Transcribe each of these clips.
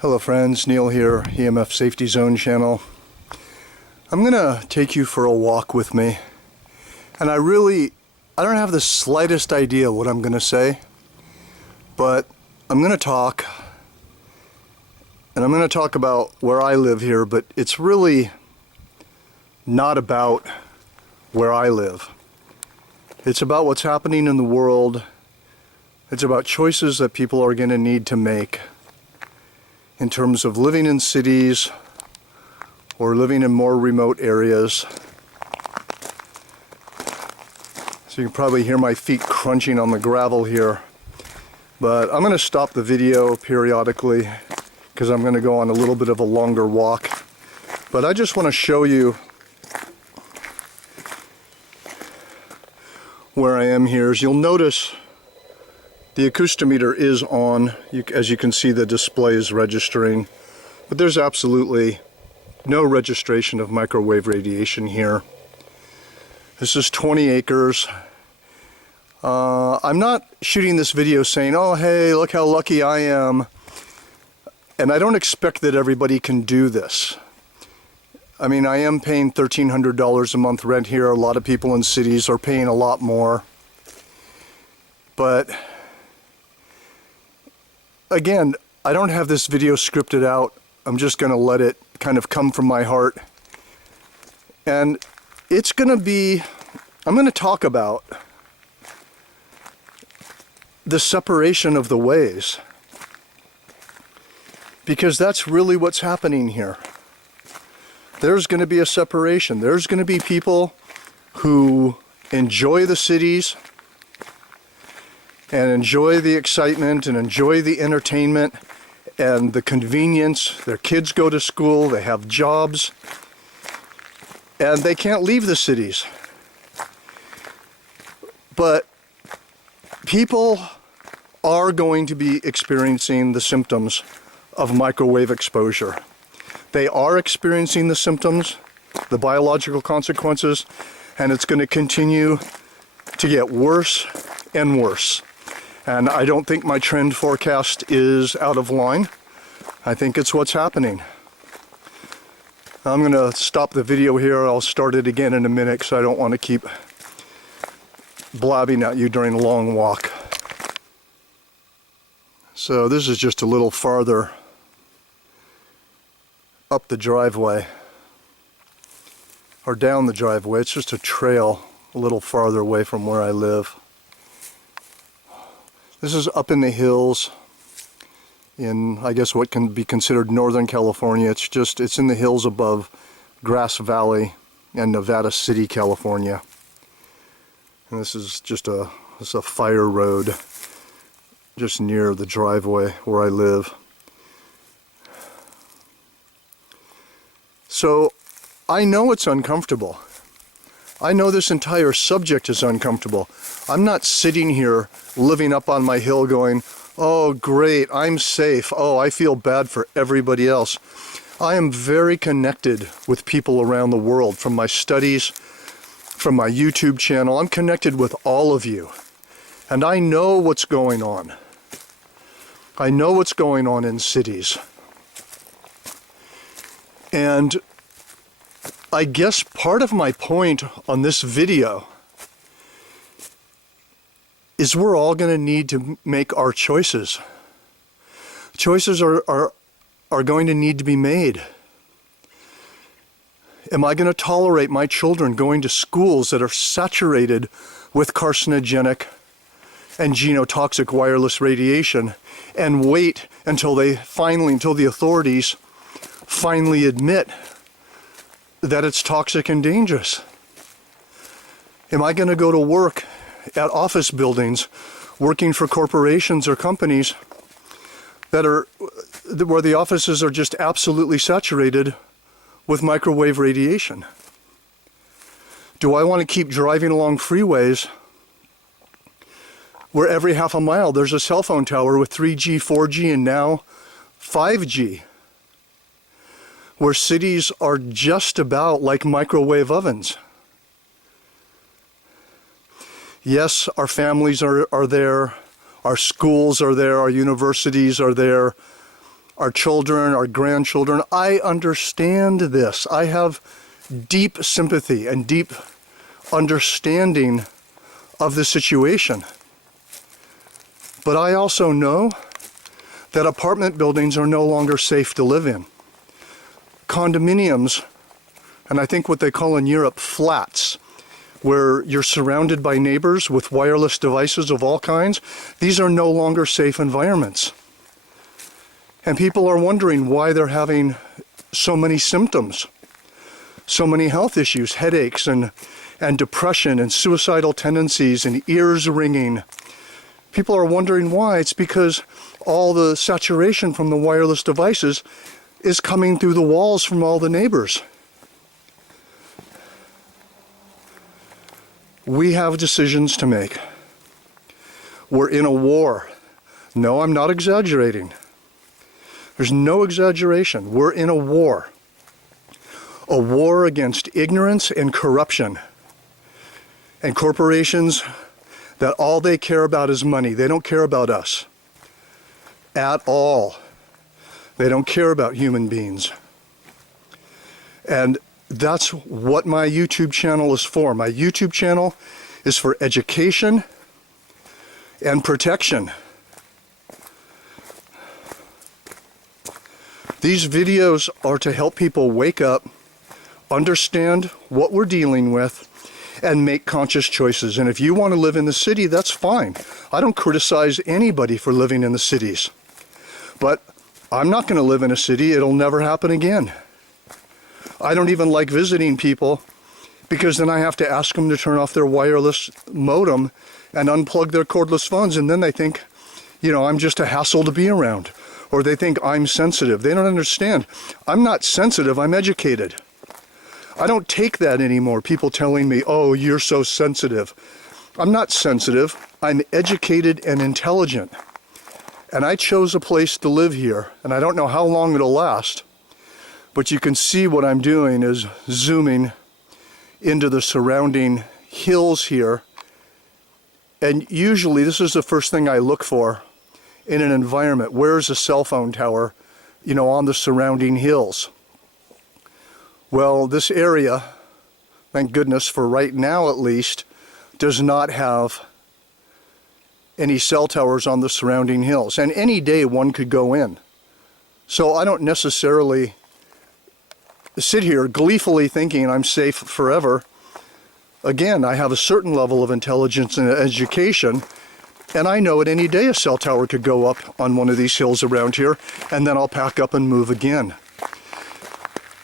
Hello friends, Neil here, EMF Safety Zone channel. I'm gonna take you for a walk with me, and I don't have the slightest idea what I'm gonna say, but I'm gonna talk, and I'm gonna talk about where I live here, but it's really not about where I live. It's about what's happening in the world. It's about choices that people are gonna need to make in terms of living in cities or living in more remote areas. So you can probably hear my feet crunching on the gravel here. But I'm going to stop the video periodically because I'm going to go on a little bit of a longer walk. But I just want to show you where I am here. As you'll notice, the acoustimeter is on. As you can see, the display is registering, but there's absolutely no registration of microwave radiation here. This is 20 acres. I'm not shooting this video saying, oh hey, look how lucky I am. And I don't expect that everybody can do this. I mean, I am paying $1,300 a month rent here. A lot of people in cities are paying a lot more. But again, I don't have this video scripted out. I'm just going to let it kind of come from my heart. And it's going to be, I'm going to talk about the separation of the ways. Because that's really what's happening here. There's going to be a separation. There's going to be people who enjoy the cities and enjoy the excitement and enjoy the entertainment and the convenience. Their kids go to school, they have jobs, and they can't leave the cities. But people are going to be experiencing the symptoms of microwave exposure. They are experiencing the symptoms, the biological consequences, and it's going to continue to get worse and worse. And I don't think my trend forecast is out of line. I think it's what's happening. I'm going to stop the video here. I'll start it again in a minute because I don't want to keep blabbing at you during a long walk. So this is just a little farther up the driveway, or down the driveway. It's just a trail a little farther away from where I live. This is up in the hills in, I guess, what can be considered Northern California. It's in the hills above Grass Valley and Nevada City, California. And this is just a fire road just near the driveway where I live. So I know it's uncomfortable. I know this entire subject is uncomfortable. I'm not sitting here living up on my hill going, oh great, I'm safe. Oh, I feel bad for everybody else. I am very connected with people around the world, from my studies, from my YouTube channel. I'm connected with all of you. And I know what's going on. I know what's going on in cities. And I guess part of my point on this video is we're all going to need to make our choices. Choices are going to need to be made. Am I going to tolerate my children going to schools that are saturated with carcinogenic and genotoxic wireless radiation and wait until the authorities finally admit that it's toxic and dangerous? Am I going to go to work at office buildings working for corporations or companies where the offices are just absolutely saturated with microwave radiation? Do I want to keep driving along freeways where every half a mile there's a cell phone tower with 3G, 4G, and now 5G? Where cities are just about like microwave ovens. Yes, our families are there, our schools are there, our universities are there, our children, our grandchildren. I understand this. I have deep sympathy and deep understanding of the situation. But I also know that apartment buildings are no longer safe to live in. Condominiums, and I think what they call in Europe flats, where you're surrounded by neighbors with wireless devices of all kinds, these are no longer safe environments. And people are wondering why they're having so many symptoms, so many health issues, headaches and depression and suicidal tendencies and ears ringing. People are wondering why. It's because all the saturation from the wireless devices is coming through the walls from all the neighbors. We have decisions to make. We're in a war. No, I'm not exaggerating. There's no exaggeration. We're in a war. A war against ignorance and corruption. And corporations that all they care about is money. They don't care about us at all. They don't care about human beings. And that's what my YouTube channel is for. My YouTube channel is for education and protection. These videos are to help people wake up, understand what we're dealing with, and make conscious choices. And if you want to live in the city, that's fine. I don't criticize anybody for living in the cities. But I'm not going to live in a city. It'll never happen again. I don't even like visiting people because then I have to ask them to turn off their wireless modem and unplug their cordless phones, and then they think, you know, I'm just a hassle to be around. Or they think I'm sensitive. They don't understand. I'm not sensitive, I'm educated. I don't take that anymore, people telling me, oh, you're so sensitive. I'm not sensitive, I'm educated and intelligent. And I chose a place to live here, and I don't know how long it'll last, but you can see what I'm doing is zooming into the surrounding hills here. And usually this is the first thing I look for in an environment. Where's a cell phone tower, you know, on the surrounding hills? Well, this area, thank goodness for right now at least, does not have any cell towers on the surrounding hills. And any day one could go in. So I don't necessarily sit here gleefully thinking I'm safe forever. Again, I have a certain level of intelligence and education, and I know at any day a cell tower could go up on one of these hills around here, and then I'll pack up and move again.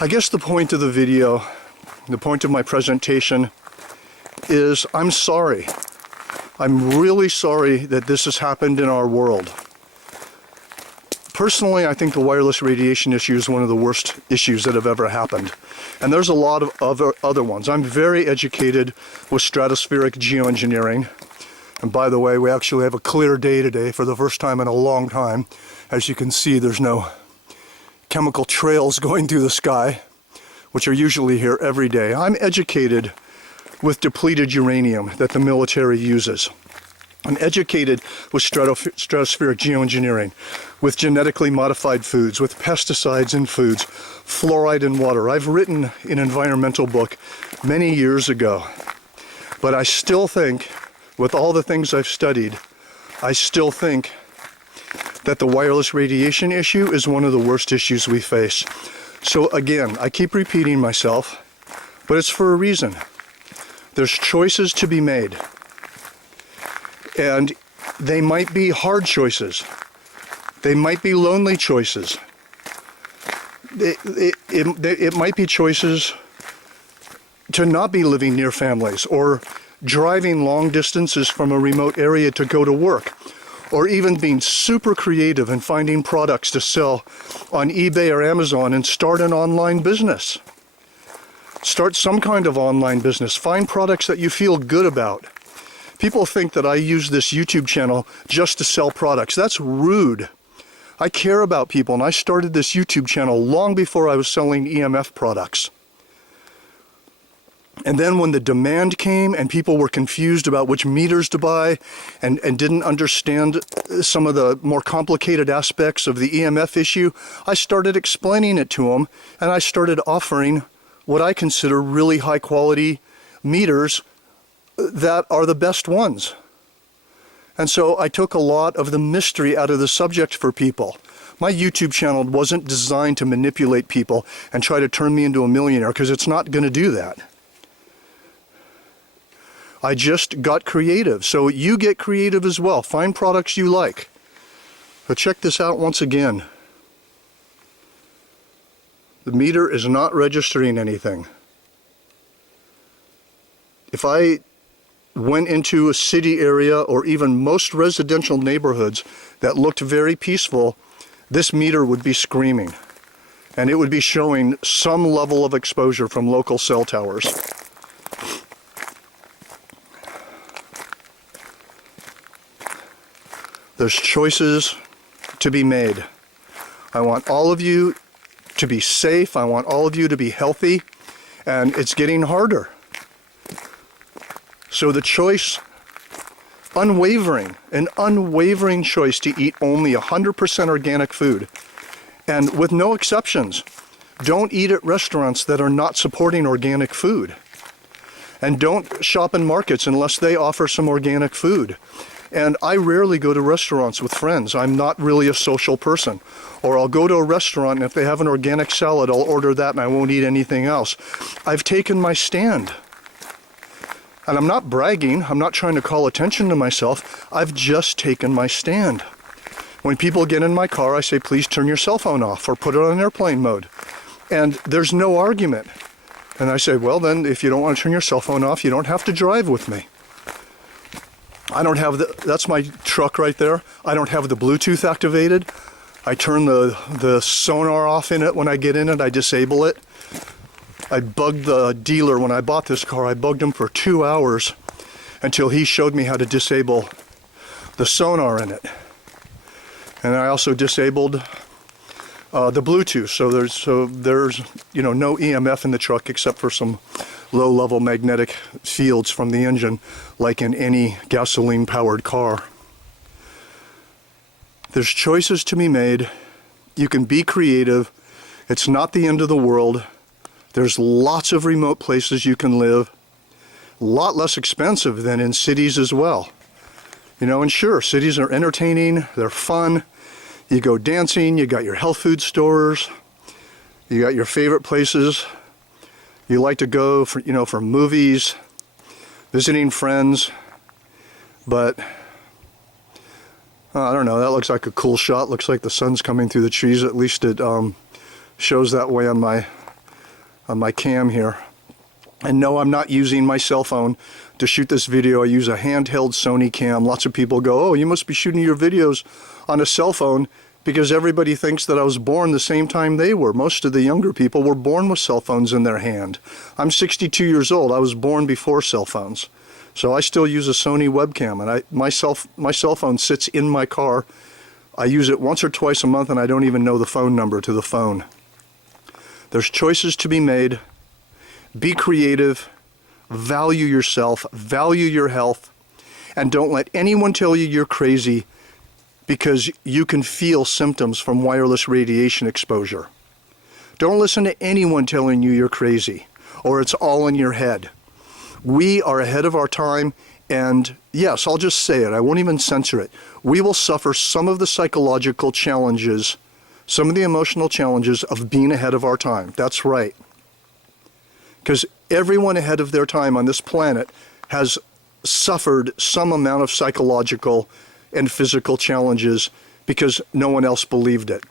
I guess the point of the video, the point of my presentation is I'm sorry. I'm really sorry that this has happened in our world. Personally, I think the wireless radiation issue is one of the worst issues that have ever happened. And there's a lot of other ones. I'm very educated with stratospheric geoengineering. And by the way, we actually have a clear day today for the first time in a long time. As you can see, there's no chemical trails going through the sky, which are usually here every day. I'm educated with depleted uranium that the military uses. I'm educated with stratospheric geoengineering, with genetically modified foods, with pesticides in foods, fluoride in water. I've written an environmental book many years ago, but I still think, with all the things I've studied, I still think that the wireless radiation issue is one of the worst issues we face. So again, I keep repeating myself, but it's for a reason. There's choices to be made. And they might be hard choices. They might be lonely choices. It might be choices to not be living near families, or driving long distances from a remote area to go to work, or even being super creative and finding products to sell on eBay or Amazon and start an online business. Start some kind of online business. Find products that you feel good about. People think that I use this YouTube channel just to sell products. That's rude. I care about people, and I started this YouTube channel long before I was selling EMF products. And then when the demand came and people were confused about which meters to buy and didn't understand some of the more complicated aspects of the EMF issue, I started explaining it to them, and I started offering what I consider really high quality meters that are the best ones. And so I took a lot of the mystery out of the subject for people. My YouTube channel wasn't designed to manipulate people and try to turn me into a millionaire, because it's not going to do that. I just got creative. So you get creative as well. Find products you like. But check this out once again. The meter is not registering anything. If I went into a city area or even most residential neighborhoods that looked very peaceful, this meter would be screaming. And it would be showing some level of exposure from local cell towers. There's choices to be made. I want all of you to be safe. I want all of you to be healthy. And it's getting harder. So the choice, an unwavering choice to eat only 100% organic food. And with no exceptions. Don't eat at restaurants that are not supporting organic food. And don't shop in markets unless they offer some organic food. And I rarely go to restaurants with friends. I'm not really a social person. Or I'll go to a restaurant, and if they have an organic salad, I'll order that and I won't eat anything else. I've taken my stand. And I'm not bragging. I'm not trying to call attention to myself. I've just taken my stand. When people get in my car, I say, please turn your cell phone off or put it on airplane mode. And there's no argument. And I say, well, then, if you don't want to turn your cell phone off, you don't have to drive with me. I don't have that's my truck right there. I don't have the Bluetooth activated. I turn the sonar off in it when I get in it. I disable it. I bugged the dealer when I bought this car. I bugged him for 2 hours until he showed me how to disable the sonar in it. And I also disabled the Bluetooth. So there's no EMF in the truck except for some low-level magnetic fields from the engine, like in any gasoline-powered car. There's choices to be made. You can be creative. It's not the end of the world. There's lots of remote places you can live. A lot less expensive than in cities as well. And sure, cities are entertaining. They're fun. You go dancing. You got your health food stores. You got your favorite places. You like to go for movies, visiting friends, but I don't know, that looks like a cool shot. Looks like the sun's coming through the trees. At least it shows that way on my cam here. And no, I'm not using my cell phone to shoot this video. I use a handheld Sony cam. Lots of people go, oh, you must be shooting your videos on a cell phone, because everybody thinks that I was born the same time they were. Most of the younger people were born with cell phones in their hand. I'm 62 years old. I was born before cell phones. So I still use a Sony webcam, and my cell phone sits in my car. I use it once or twice a month, and I don't even know the phone number to the phone. There's choices to be made. Be creative. Value yourself. Value your health. And don't let anyone tell you you're crazy, because you can feel symptoms from wireless radiation exposure. Don't listen to anyone telling you you're crazy or it's all in your head. We are ahead of our time, and yes, I'll just say it. I won't even censor it. We will suffer some of the psychological challenges, some of the emotional challenges of being ahead of our time. That's right. Because everyone ahead of their time on this planet has suffered some amount of psychological and physical challenges because no one else believed it.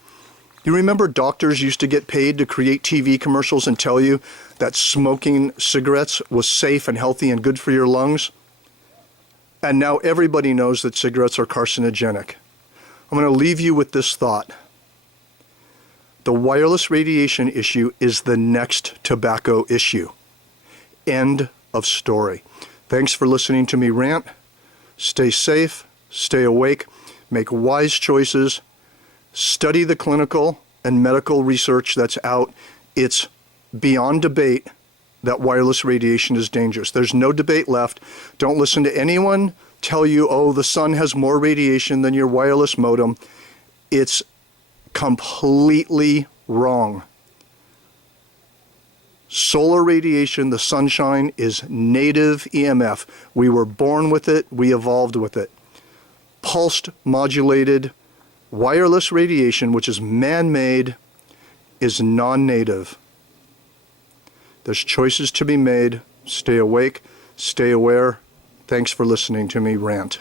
You remember doctors used to get paid to create TV commercials and tell you that smoking cigarettes was safe and healthy and good for your lungs? And now everybody knows that cigarettes are carcinogenic. I'm going to leave you with this thought. The wireless radiation issue is the next tobacco issue. End of story. Thanks for listening to me rant. Stay safe. Stay awake, make wise choices, study the clinical and medical research that's out. It's beyond debate that wireless radiation is dangerous. There's no debate left. Don't listen to anyone tell you, oh, the sun has more radiation than your wireless modem. It's completely wrong. Solar radiation, the sunshine, is native EMF. We were born with it. We evolved with it. Pulsed modulated wireless radiation, which is man-made, is non-native. There's choices to be made. Stay awake. Stay aware. Thanks for listening to me rant.